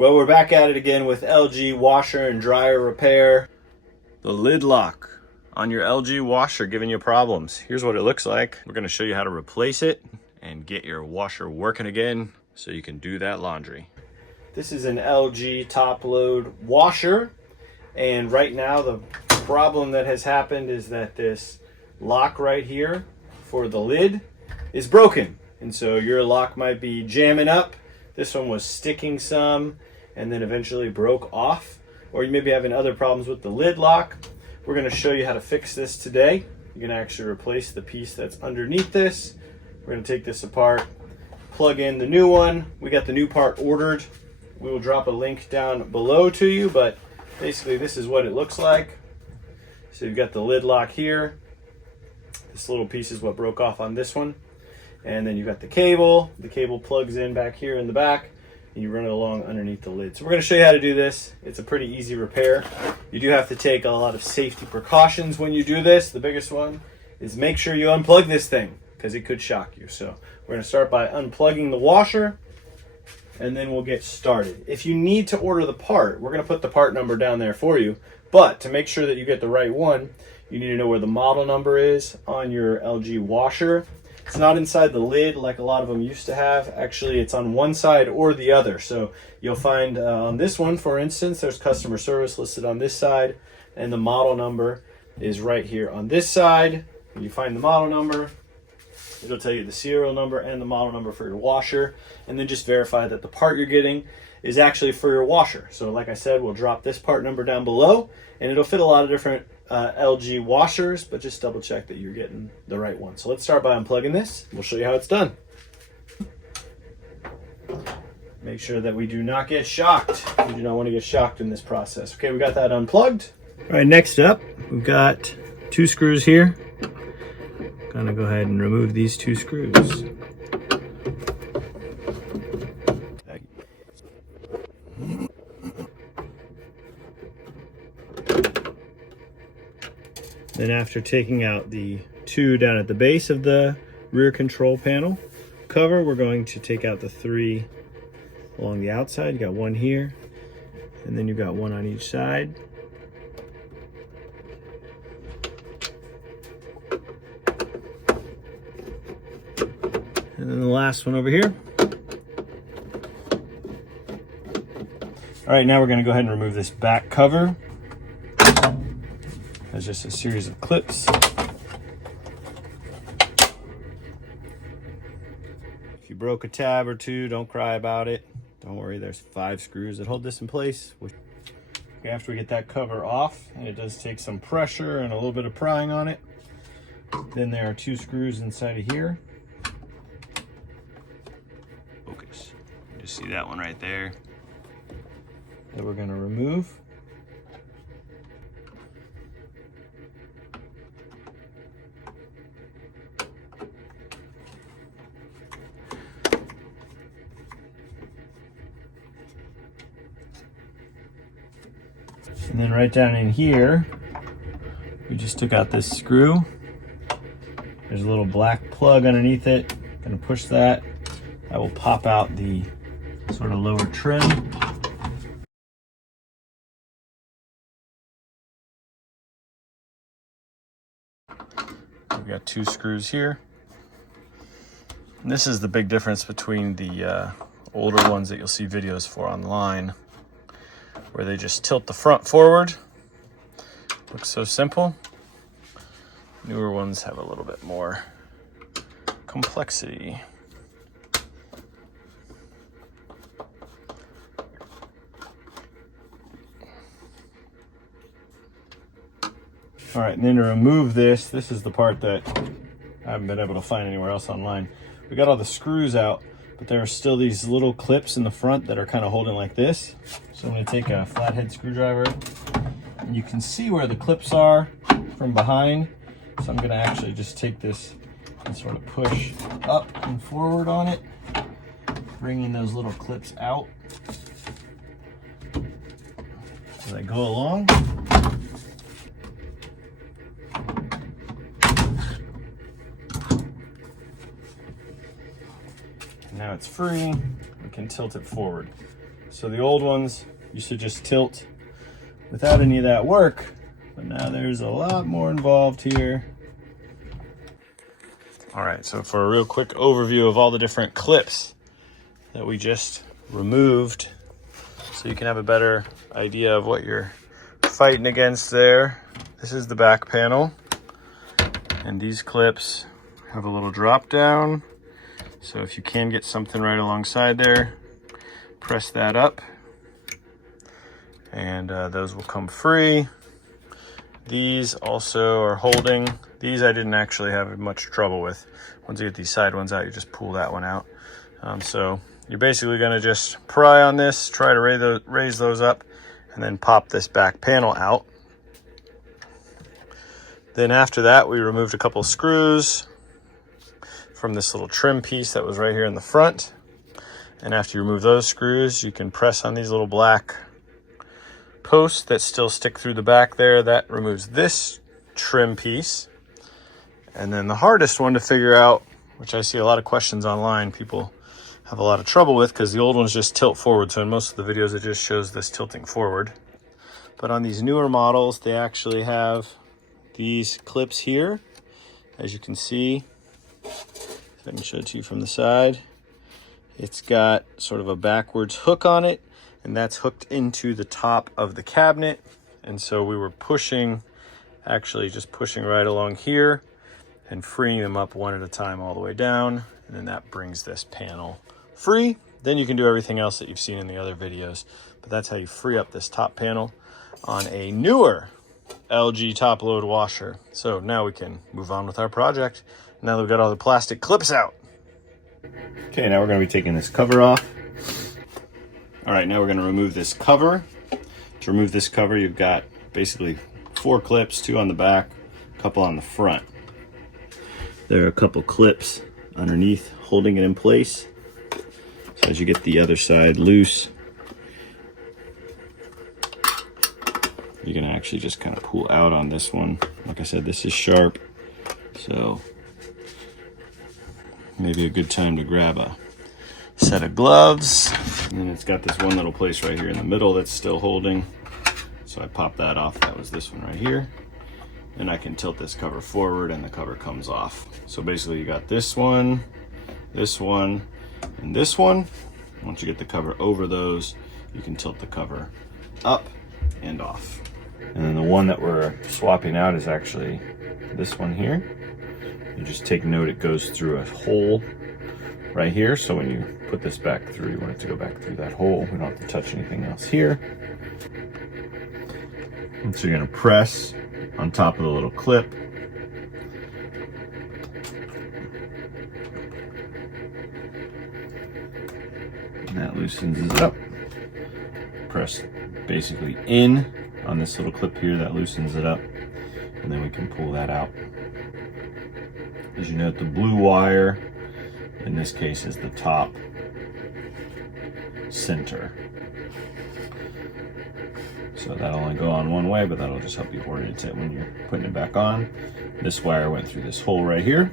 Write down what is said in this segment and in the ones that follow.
Well, we're back at it again with LG washer and dryer repair. The lid lock on your LG washer giving you problems. Here's what it looks like. We're going to show you how to replace it and get your washer working again so you can do that laundry. This is an LG top load washer, and right now the problem that has happened is that this lock right here for the lid is broken, and so your lock might be jamming up. This one was sticking some and then eventually broke off, or you may be having other problems with the lid lock. We're going to show you how to fix this today. You're going to actually replace the piece that's underneath this. We're going to take this apart, plug in the new one. We got the new part ordered. We will drop a link down below to you, but basically this is what it looks like. So you've got the lid lock here. This little piece is what broke off on this one. And then you've got the cable. The cable plugs in back here in the back, and you run it along underneath the lid. So we're going to show you how to do this. It's a pretty easy repair. You do have to take a lot of safety precautions when you do this. The biggest one is make sure you unplug this thing, because it could shock you. So we're going to start by unplugging the washer, and then we'll get started. If you need to order the part, we're going to put the part number down there for you. But to make sure that you get the right one, you need to know where the model number is on your LG washer. It's not inside the lid like a lot of them used to have. Actually, it's on one side or the other. So you'll find on this one, for instance, there's customer service listed on this side, and the model number is right here on this side. When you find the model number, it'll tell you the serial number and the model number for your washer, and then just verify that the part you're getting is actually for your washer. So like I said, we'll drop this part number down below, and it'll fit a lot of different LG washers, but just double check that you're getting the right one. So let's start by unplugging this. We'll show you how it's done. Make sure that we do not get shocked. We do not want to get shocked in this process. Okay, we got that unplugged. All right, next up, we've got 2 screws here. Gonna go ahead and remove these 2 screws. Then after taking out the 2 down at the base of the rear control panel cover, we're going to take out the 3 along the outside. You got 1 here, and then you've got 1 on each side. And then the last one over here. All right, now we're gonna go ahead and remove this back cover. There's just a series of clips. If you broke a tab or 2, don't cry about it. Don't worry, there's 5 screws that hold this in place. After we get that cover off, and it does take some pressure and a little bit of prying on it, then there are 2 screws inside of here. Focus. You just see that one right there that we're gonna remove. And then right down in here, we just took out this screw. There's a little black plug underneath it. Gonna push that. That will pop out the sort of lower trim. We've got 2 screws here. And this is the big difference between the older ones that you'll see videos for online, where they just tilt the front forward. Looks so simple. Newer ones have a little bit more complexity. All right, and then to remove this is the part that I haven't been able to find anywhere else online. We got all the screws out, but there are still these little clips in the front that are kind of holding like this. So I'm going to take a flathead screwdriver, and you can see where the clips are from behind. So I'm going to actually just take this and sort of push up and forward on it, bringing those little clips out as I go along. Now it's free, we can tilt it forward. So the old ones used to just tilt without any of that work, but now there's a lot more involved here. All right, so for a real quick overview of all the different clips that we just removed, so you can have a better idea of what you're fighting against there. This is the back panel, and these clips have a little drop down. So if you can get something right alongside there, press that up, and those will come free. These also are holding. These I didn't actually have much trouble with. Once you get these side ones out, you just pull that one out. So you're basically gonna just pry on this, try to raise those up, and then pop this back panel out. Then after that, we removed a couple screws from this little trim piece that was right here in the front. And after you remove those screws, you can press on these little black posts that still stick through the back there. That removes this trim piece. And then the hardest one to figure out, which I see a lot of questions online, people have a lot of trouble with, because the old ones just tilt forward. So in most of the videos, it just shows this tilting forward. But on these newer models, they actually have these clips here. As you can see, if I can show it to you from the side, it's got sort of a backwards hook on it, and that's hooked into the top of the cabinet. And so we were pushing, actually just pushing right along here and freeing them up one at a time all the way down. And then that brings this panel free. Then you can do everything else that you've seen in the other videos. But that's how you free up this top panel on a newer LG top load washer. So now we can move on with our project, now that we've got all the plastic clips out. Okay, now we're going to be taking this cover off. All right, now we're going to remove this cover. To remove this cover, you've got basically 4 clips, 2 on the back, a couple on the front. There are a couple clips underneath holding it in place. So as you get the other side loose, you can actually just kind of pull out on this one. Like I said, this is sharp, so maybe a good time to grab a set of gloves. And then it's got this one little place right here in the middle that's still holding. So I popped that off. That was this one right here. And I can tilt this cover forward and the cover comes off. So basically you got this one, and this one. Once you get the cover over those, you can tilt the cover up and off. And then the one that we're swapping out is actually this one here. You just take note, it goes through a hole right here. So when you put this back through, you want it to go back through that hole. We don't have to touch anything else here. And so you're gonna press on top of the little clip. And that loosens it up. Press basically in on this little clip here, that loosens it up. And then we can pull that out. As you note, the blue wire, in this case, is the top center. So that'll only go on one way, but that'll just help you orient it when you're putting it back on. This wire went through this hole right here.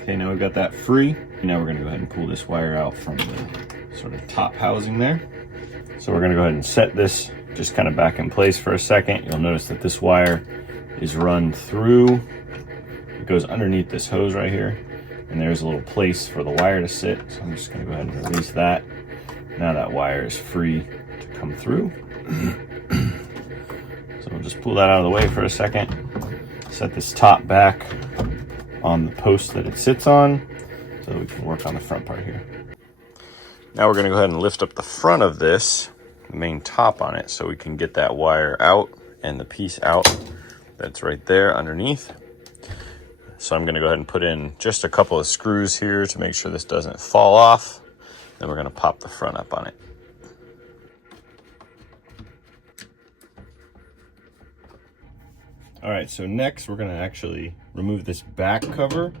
Okay, now we've got that free. Now we're gonna go ahead and pull this wire out from the sort of top housing there. So we're gonna go ahead and set this just kind of back in place for a second. You'll notice that this wire is run through. It goes underneath this hose right here, and there's a little place for the wire to sit. So I'm just gonna go ahead and release that. Now that wire is free to come through. So we'll just pull that out of the way for a second. Set this top back on the post that it sits on so that we can work on the front part here. Now we're gonna go ahead and lift up the front of this, the main top on it, so we can get that wire out and the piece out that's right there underneath. So I'm gonna go ahead and put in just a couple of screws here to make sure this doesn't fall off. Then we're gonna pop the front up on it. All right, so next we're gonna actually remove this back cover.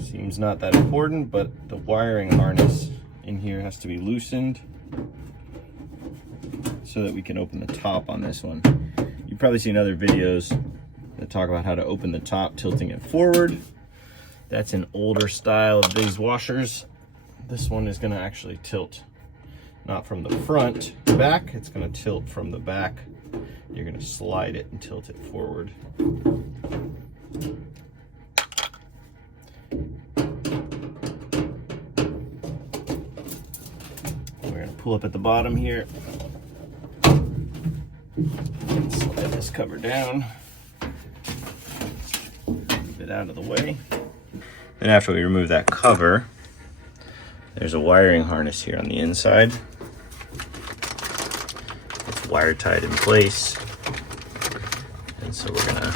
Seems not that important, but the wiring harness in here has to be loosened so that we can open the top on this one. You've probably seen other videos that talk about how to open the top, tilting it forward. That's an older style of these washers. This one is gonna actually tilt not from the front back. It's going to tilt from the back. You're going to slide it and tilt it forward. We're going to pull up at the bottom here. Slide this cover down. Move it out of the way. Then after we remove that cover, there's a wiring harness here on the inside. It's wire tied in place. And so we're gonna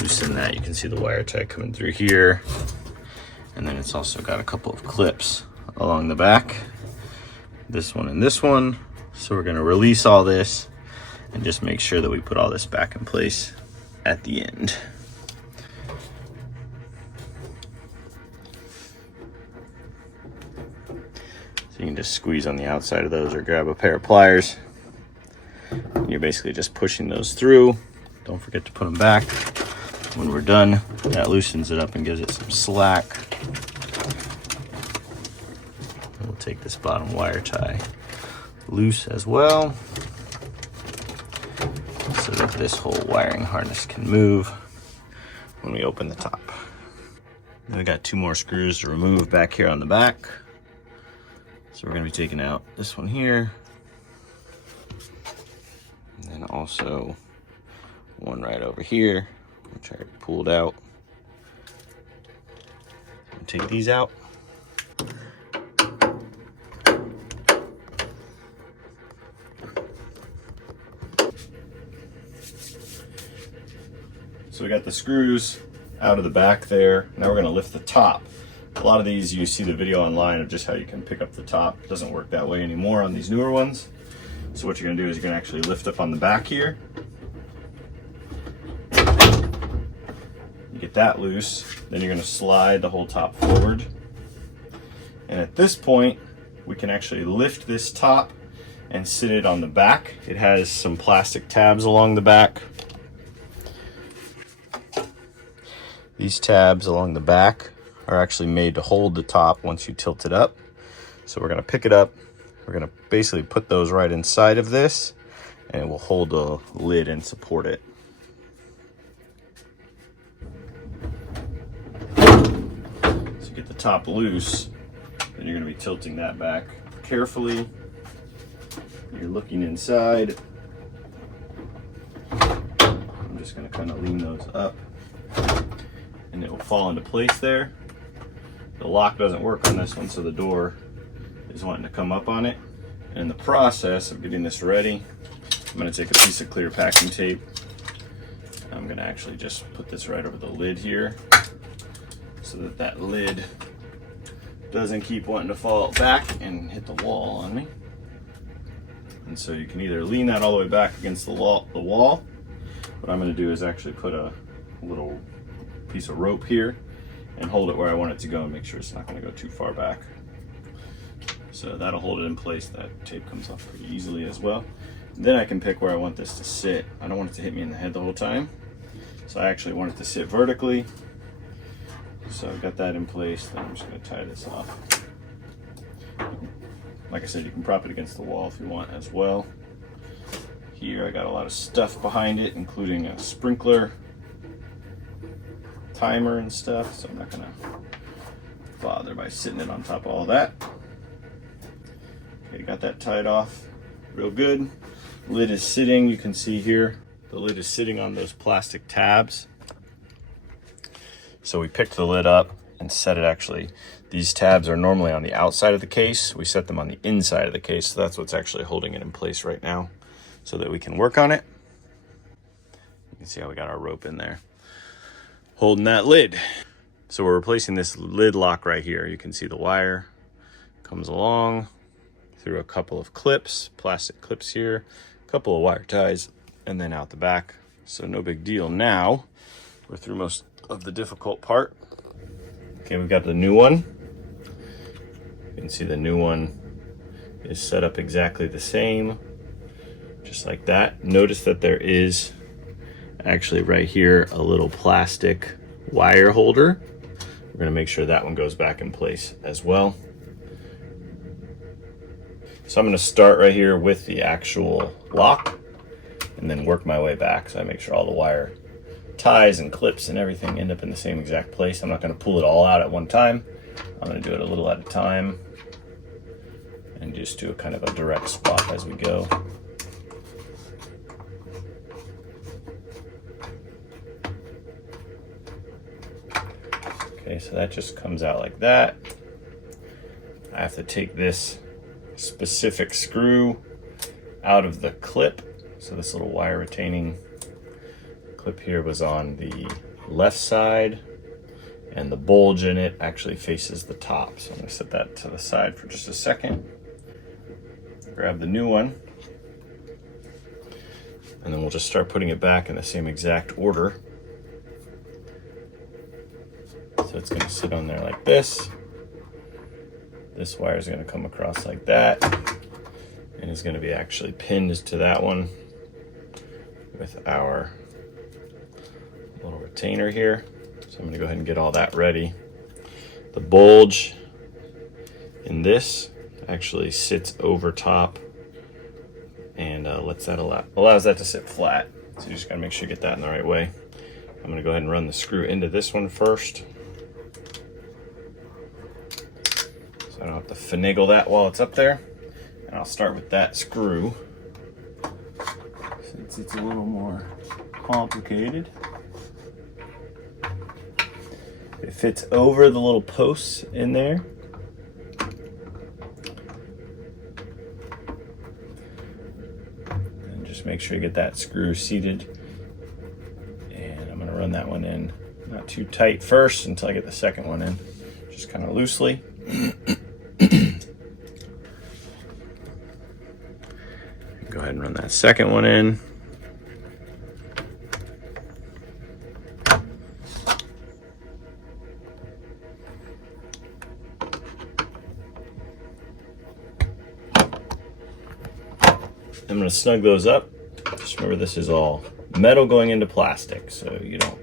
loosen that. You can see the wire tie coming through here. And then it's also got a couple of clips along the back. This one and this one. So we're gonna release all this and just make sure that we put all this back in place at the end. So you can just squeeze on the outside of those or grab a pair of pliers. And you're basically just pushing those through. Don't forget to put them back. When we're done, that loosens it up and gives it some slack. And we'll take this bottom wire tie loose as well, so that this whole wiring harness can move when we open the top. Then we got 2 more screws to remove back here on the back. So we're going to be taking out this one here, and then also one right over here, which I already pulled out. I'll take these out. So we got the screws out of the back there. Now we're going to lift the top. A lot of these, you see the video online of just how you can pick up the top. It doesn't work that way anymore on these newer ones. So what you're going to do is you're going to actually lift up on the back here. You get that loose. Then you're going to slide the whole top forward. And at this point, we can actually lift this top and sit it on the back. It has some plastic tabs along the back. These tabs along the back are actually made to hold the top once you tilt it up. So we're going to pick it up. We're going to basically put those right inside of this, and it will hold the lid and support it. So get the top loose, then you're going to be tilting that back carefully. You're looking inside. I'm just going to kind of lean those up, and it will fall into place there. The lock doesn't work on this one, so the door is wanting to come up on it. And in the process of getting this ready, I'm going to take a piece of clear packing tape. I'm going to actually just put this right over the lid here, so that that lid doesn't keep wanting to fall back and hit the wall on me. And so you can either lean that all the way back against the wall. What I'm going to do is actually put a little piece of rope here and hold it where I want it to go and make sure it's not going to go too far back. So that'll hold it in place. That tape comes off pretty easily as well. Then I can pick where I want this to sit. I don't want it to hit me in the head the whole time. So I actually want it to sit vertically. So I've got that in place. Then I'm just going to tie this off. Like I said, you can prop it against the wall if you want as well. Here I got a lot of stuff behind it, including a sprinkler, timer and stuff, so I'm not gonna bother by sitting it on top of all that. Okay, got that tied off real good. Lid is sitting, you can see here, the lid is sitting on those plastic tabs. So we picked the lid up and set it actually. These tabs are normally on the outside of the case. We set them on the inside of the case, so that's what's actually holding it in place right now so that we can work on it. You can see how we got our rope in there holding that lid. So we're replacing this lid lock right here. You can see the wire comes along through a couple of clips, plastic clips here, a couple of wire ties, and then out the back. So no big deal. Now we're through most of the difficult part. Okay, we've got the new one. You can see the new one is set up exactly the same, just like that. Notice that there is actually right here a little plastic wire holder. We're going to make sure that one goes back in place as well. So I'm going to start right here with the actual lock and then work my way back. So I make sure all the wire ties and clips and everything end up in the same exact place. I'm not going to pull it all out at one time. I'm going to do it a little at a time and just do a kind of a direct swap as we go. Okay, so that just comes out like that. I have to take this specific screw out of the clip. So this little wire retaining clip here was on the left side, and the bulge in it actually faces the top. So I'm going to set that to the side for just a second. Grab the new one, and then we'll just start putting it back in the same exact order. So it's going to sit on there like this. This wire is going to come across like that, and is going to be actually pinned to that one with our little retainer here. So I'm going to go ahead and get all that ready. The bulge in this actually sits over top and allows that to sit flat. So you just got to make sure you get that in the right way. I'm going to go ahead and run the screw into this one first, so I don't have to finagle that while it's up there. And I'll start with that screw since it's a little more complicated. It fits over the little posts in there. And just make sure you get that screw seated. And I'm going to run that one in not too tight first until I get the second one in, just kind of loosely. Go ahead and run that second one in. I'm going to snug those up. Just remember, this is all metal going into plastic, so you don't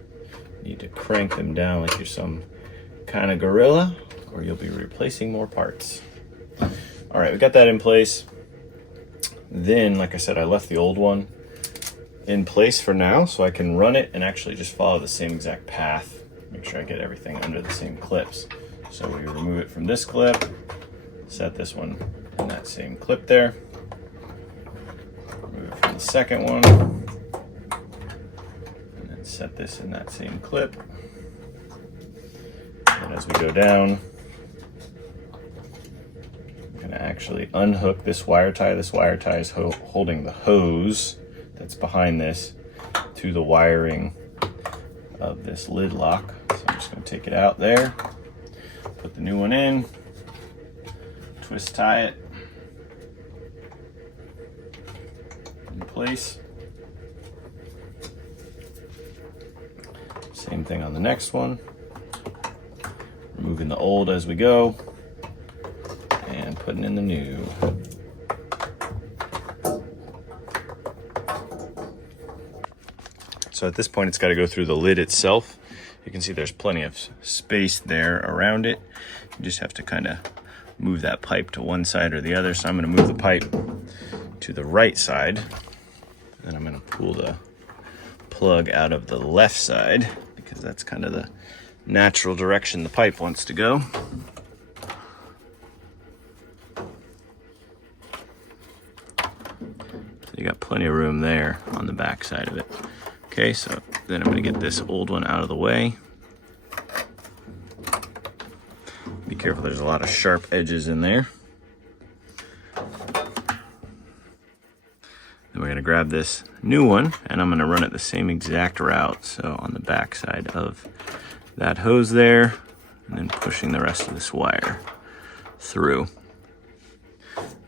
need to crank them down like you're some kind of gorilla, or you'll be replacing more parts. All right, we got that in place. Then, like I said, I left the old one in place for now, so I can run it and actually just follow the same exact path. Make sure I get everything under the same clips. So we remove it from this clip, set this one in that same clip there. Remove it from the second one, and then set this in that same clip. And as we go down, I'm going to actually unhook this wire tie. This wire tie is holding the hose that's behind this to the wiring of this lid lock. So I'm just going to take it out there, put the new one in, twist tie it in place. Same thing on the next one. Removing the old as we go and putting in the new. So at this point, it's got to go through the lid itself. You can see there's plenty of space there around it. You just have to kind of move that pipe to one side or the other. So I'm going to move the pipe to the right side. Then I'm going to pull the plug out of the left side, because that's kind of the natural direction the pipe wants to go. So you got plenty of room there on the back side of it. Okay, so then I'm going to get this old one out of the way. Be careful, there's a lot of sharp edges in there. Then we're going to grab this new one, and I'm going to run it the same exact route. So on the back side of that hose there, and then pushing the rest of this wire through.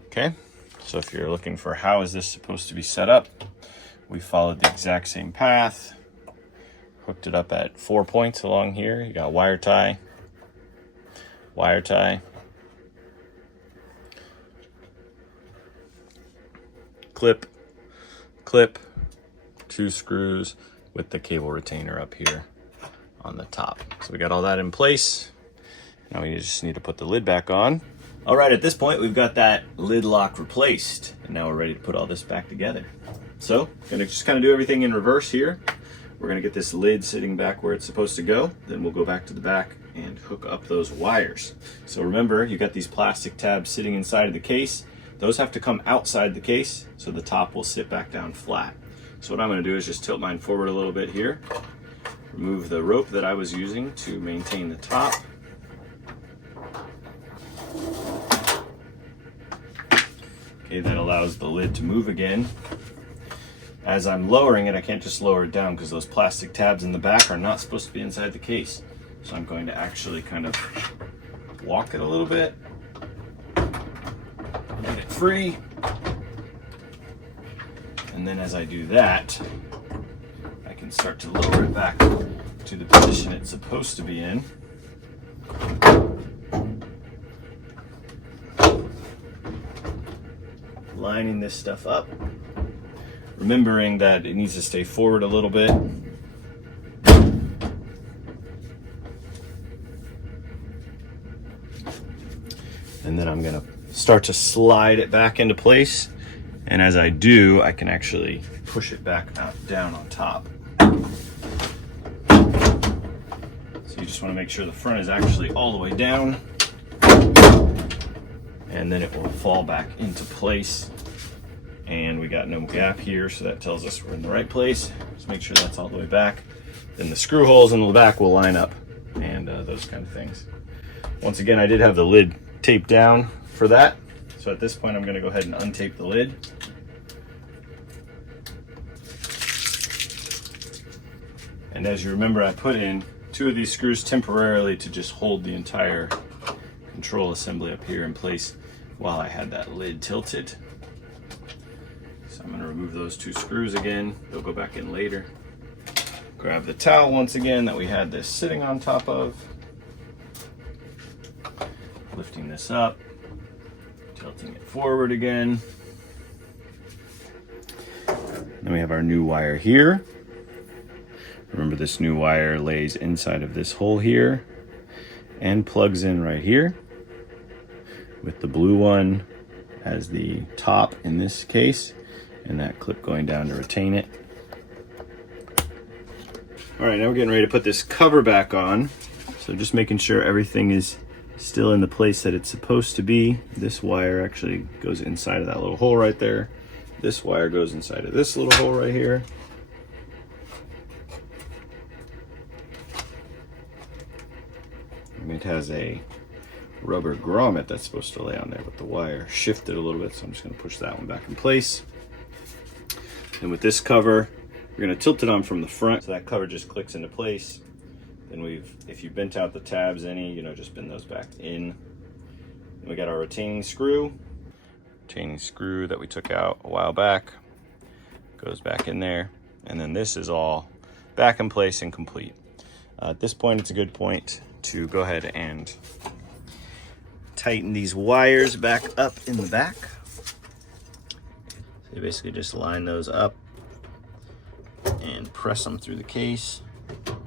Okay, so if you're looking for how is this supposed to be set up, we followed the exact same path, hooked it up at 4 points along here. You got wire tie, clip, clip, 2 screws with the cable retainer up here on the top. So we got all that in place. Now we just need to put the lid back on. All right, at this point, we've got that lid lock replaced, and now we're ready to put all this back together. So, gonna just kind of do everything in reverse here. We're gonna get this lid sitting back where it's supposed to go. Then we'll go back to the back and hook up those wires. So remember, you got these plastic tabs sitting inside of the case. Those have to come outside the case, so the top will sit back down flat. So what I'm gonna do is just tilt mine forward a little bit here, remove the rope that I was using to maintain the top. Okay, that allows the lid to move again. As I'm lowering it, I can't just lower it down because those plastic tabs in the back are not supposed to be inside the case. So I'm going to actually kind of walk it a little bit, get it free. And then as I do that, I can start to lower it back to the position it's supposed to be in. Lining this stuff up, remembering that it needs to stay forward a little bit. And then I'm going to start to slide it back into place. And as I do, I can actually push it back out, down on top. So you just want to make sure the front is actually all the way down. And then it will fall back into place. And we got no gap here, so that tells us we're in the right place. Just make sure that's all the way back. Then the screw holes in the back will line up, and those kind of things. Once again, I did have the lid taped down for that. So at this point, I'm going to go ahead and untape the lid. And as you remember, I put in 2 of these screws temporarily to just hold the entire control assembly up here in place while I had that lid tilted. So I'm going to remove those 2 screws again. They'll go back in later. Grab the towel once again that we had this sitting on top of. Lifting this up, tilting it forward again. Then we have our new wire here. Remember, this new wire lays inside of this hole here and plugs in right here, with the blue one as the top in this case, and that clip going down to retain it. All right, now we're getting ready to put this cover back on. So just making sure everything is still in the place that it's supposed to be. This wire actually goes inside of that little hole right there. This wire goes inside of this little hole right here. And it has a rubber grommet that's supposed to lay on there, but the wire shifted a little bit, so I'm just going to push that one back in place. And with this cover, we're going to tilt it on from the front, so that cover just clicks into place. Then if you bent out the tabs any, just bend those back in. And we got our retaining screw that we took out a while back, goes back in there, and then this is all back in place and complete. At this point, it's a good point to go ahead and tighten these wires back up in the back. So you basically just line those up and press them through the case.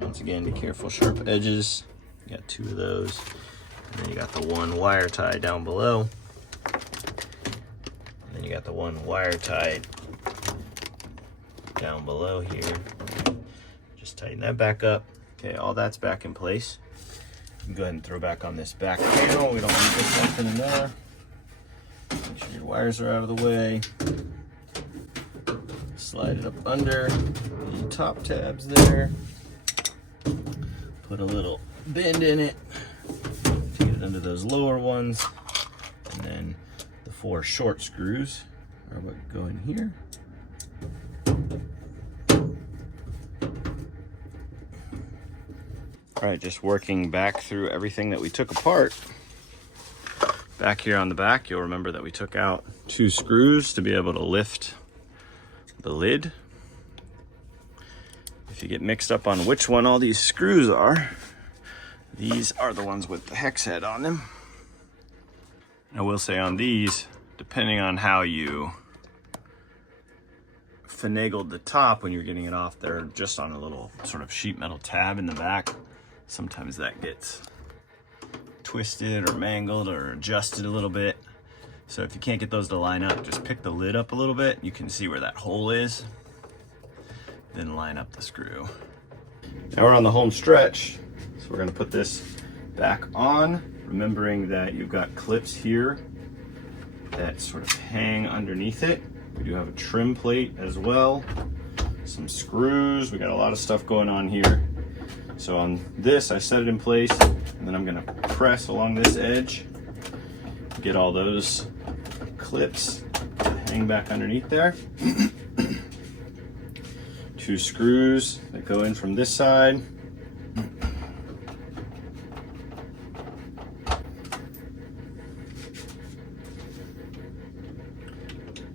Once again, be careful, sharp edges. You got 2 of those. And then you got the one wire tie down below. And then you got the one wire tied down below here. Just tighten that back up. Okay, all that's back in place. You can go ahead and throw back on this back panel. We don't need this stuff anymore. Make sure your wires are out of the way. Slide it up under the top tabs there. Put a little bend in it to get it under those lower ones. And then the 4 short screws are what go in here. All right, just working back through everything that we took apart. Back here on the back, you'll remember that we took out 2 screws to be able to lift the lid. If you get mixed up on which one all these screws are, these are the ones with the hex head on them. I will say on these, depending on how you finagled the top when you're getting it off, they're just on a little sort of sheet metal tab in the back. Sometimes that gets twisted or mangled or adjusted a little bit. So if you can't get those to line up, just pick the lid up a little bit. You can see where that hole is. Then line up the screw. Now we're on the home stretch. So we're gonna put this back on, remembering that you've got clips here that sort of hang underneath it. We do have a trim plate as well, some screws. We got a lot of stuff going on here. So on this, I set it in place, and then I'm gonna press along this edge, get all those clips to hang back underneath there. 2 screws that go in from this side.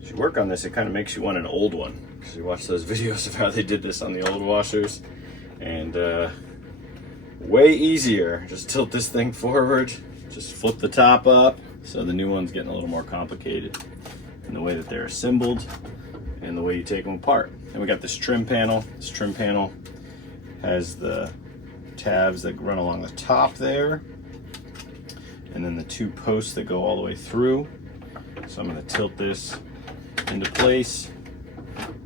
As you work on this, it kind of makes you want an old one, because you watch those videos of how they did this on the old washers, and way easier. Just tilt this thing forward, just flip the top up. So the new one's getting a little more complicated in the way that they're assembled and the way you take them apart. And we got this trim panel. This trim panel has the tabs that run along the top there, and then the 2 posts that go all the way through. So I'm gonna tilt this into place,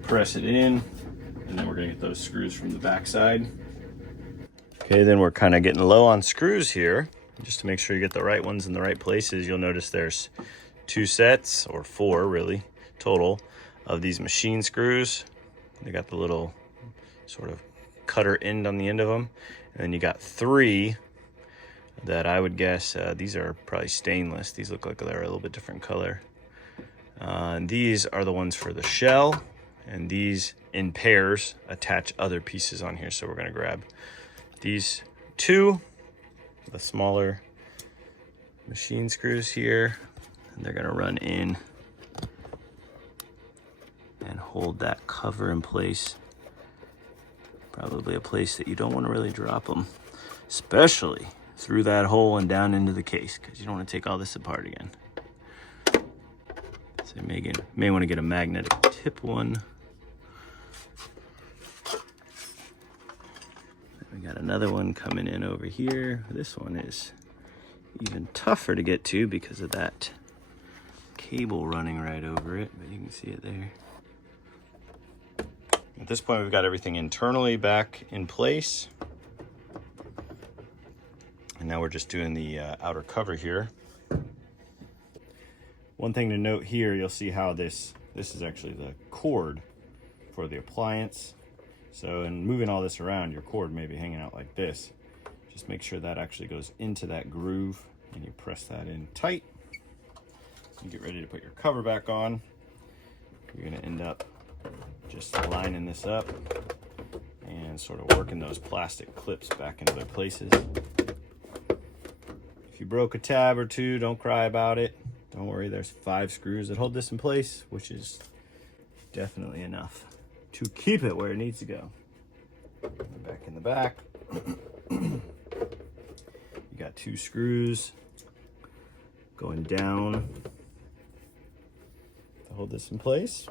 press it in, and then we're gonna get those screws from the back side. Okay, then we're kind of getting low on screws here. Just to make sure you get the right ones in the right places, you'll notice there's 2 sets, or 4 really, total, of these machine screws. They got the little sort of cutter end on the end of them. And then you got 3 that I would guess, these are probably stainless. These look like they're a little bit different color. And these are the ones for the shell. And these in pairs attach other pieces on here. So we're gonna grab these 2, the smaller machine screws here, and they're gonna run in and hold that cover in place. Probably a place that you don't want to really drop them, especially through that hole and down into the case, because you don't want to take all this apart again. So you may want to get a magnetic tip one. We got another one coming in over here. This one is even tougher to get to because of that cable running right over it, but you can see it there. At this point, we've got everything internally back in place. And now we're just doing the outer cover here. One thing to note here, you'll see how this is actually the cord for the appliance. So in moving all this around, your cord may be hanging out like this. Just make sure that actually goes into that groove, and you press that in tight. You get ready to put your cover back on. You're gonna end up just lining this up and sort of working those plastic clips back into their places. If you broke a tab or 2, don't cry about it. Don't worry, there's 5 screws that hold this in place, which is definitely enough to keep it where it needs to go. Back in the back. You got 2 screws going down to hold this in place,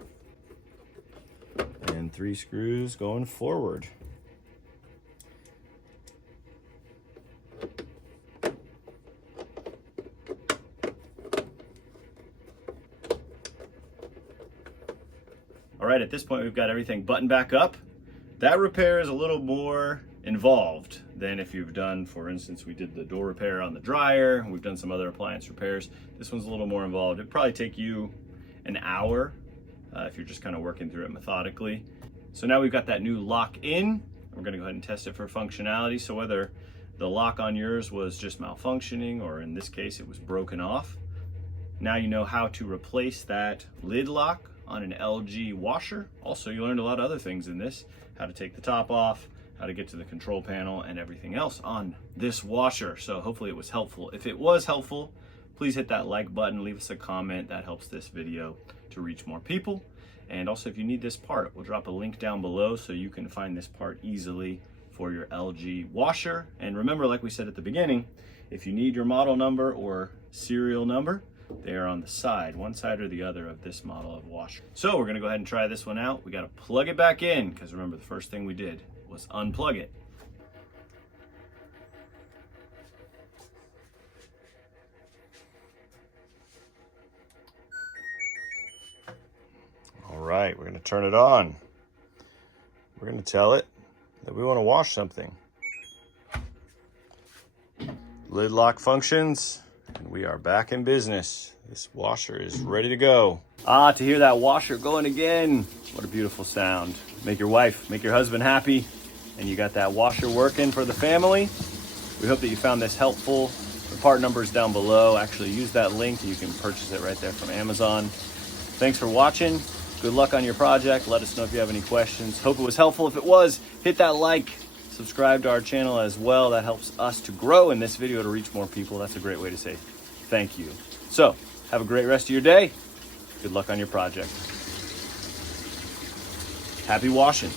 and 3 screws going forward. All right, at this point, we've got everything buttoned back up. That repair is a little more involved than if you've done, for instance, we did the door repair on the dryer, and we've done some other appliance repairs. This one's a little more involved. It'd probably take you an hour if you're just kind of working through it methodically. So now we've got that new lock in. We're gonna go ahead and test it for functionality. So whether the lock on yours was just malfunctioning, or in this case, it was broken off, now you know how to replace that lid lock on an LG washer. Also, you learned a lot of other things in this, how to take the top off, how to get to the control panel, and everything else on this washer. So hopefully it was helpful. If it was helpful, please hit that like button, leave us a comment. That helps this video to reach more people. And also, if you need this part, we'll drop a link down below so you can find this part easily for your LG washer. And remember, like we said at the beginning, if you need your model number or serial number, they are on the side, one side or the other of this model of washer. So we're gonna go ahead and try this one out. We gotta plug it back in, because remember, the first thing we did was unplug it. right, we're gonna turn it on. We're gonna tell it that we wanna wash something. Lid lock functions, and we are back in business. This washer is ready to go. Ah, to hear that washer going again. What a beautiful sound. Make your wife, make your husband happy, and you got that washer working for the family. We hope that you found this helpful. The part number is down below. Actually, use that link. You can purchase it right there from Amazon. Thanks for watching. Good luck on your project. Let us know if you have any questions. Hope it was helpful. If it was, hit that like. Subscribe to our channel as well. That helps us to grow in this video to reach more people. That's a great way to say thank you. So, have a great rest of your day. Good luck on your project. Happy washing.